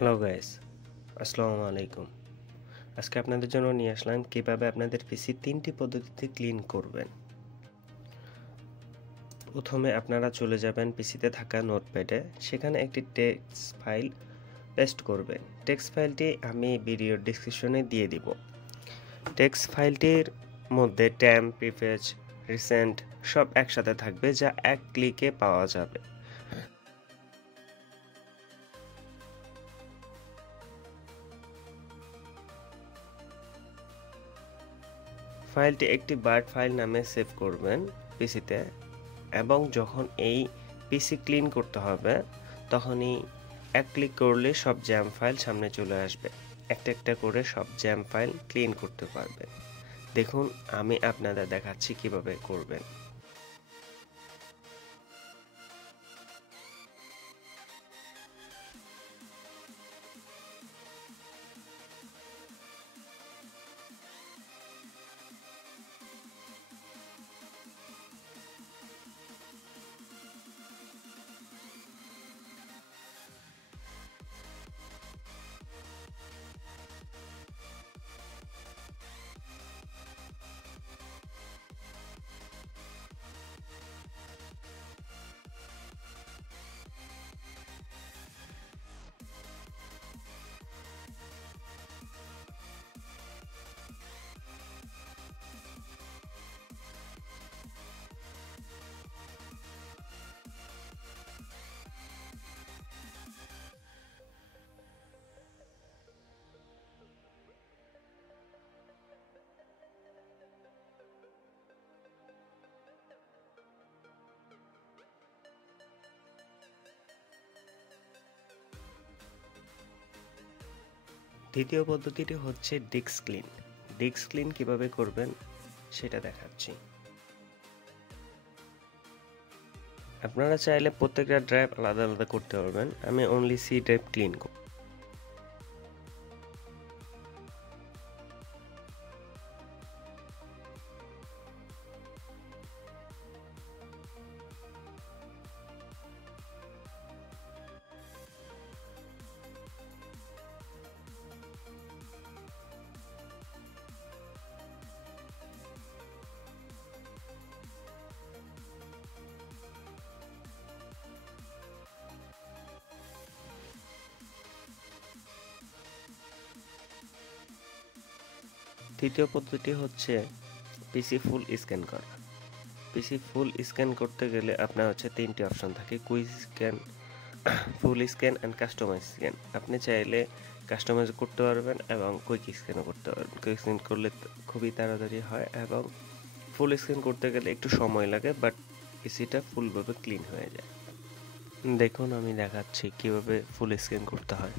Hello guys, আসসালামু আলাইকুম। আজকে আপনাদের জন্য নিয়ে আসলাম কিভাবে আপনাদের পিসি ৩টি পদ্ধতিতে ক্লিন করবেন। প্রথমে আপনারা চলে যাবেন পিসিতে থাকা নোটপ্যাডে, সেখানে একটি টেক্সট ফাইল পেস্ট করবেন। টেক্সট ফাইলটি আমি ভিডিওর ডেসক্রিপশনে দিয়ে দিব। টেক্সট ফাইলটির মধ্যে ট্যাম্প, প্রিভিলেজ, রিসেন্ট সব একসাথে থাকবে, যা এক ক্লিকে পাওয়া যাবে। ফাইলটি একটি বার্ড ফাইল নামে সেভ করবেন পিসিতে, এবং যখন এই পিসি ক্লিন করতে হবে তখনই এক ক্লিক করলে সব জ্যাম ফাইল সামনে চলে আসবে। একটা একটা করে সব জ্যাম ফাইল ক্লিন করতে পারবেন। দেখুন, আমি আপনাদের দেখাচ্ছি কিভাবে করবেন। দ্বিতীয় পদ্ধতিটি হচ্ছে ডিস্ক ক্লিন। ডিস্ক ক্লিন কিভাবে করবেন সেটা দেখাচ্ছি। আপনারা চাইলে প্রত্যেকটা ড্রাইভ আলাদা আলাদা করতে পারবেন। আমি অনলি সি ড্রাইভ ক্লিন করব। তৃতীয় পদ্ধতি হচ্ছে পিসি ফুল স্ক্যান করা। পিসি ফুল স্ক্যান করতে গেলে আপনার হচ্ছে তিনটি অপশন থাকে: quick scan, full scan and customize scan. আপনি চাইলে কাস্টমাইজ করতে পারবেন এবং কুইক স্ক্যানও করতে পারবেন। কুইক স্ক্যান করলে খুবই তাড়াতাড়ি হয়, এবং ফুল স্ক্যান করতে গেলে একটু সময় লাগে, বাট পিসিটা ফুলভাবে ক্লিন হয়ে যায়। দেখুন, আমি দেখাচ্ছি কিভাবে ফুল স্ক্যান করতে হয়।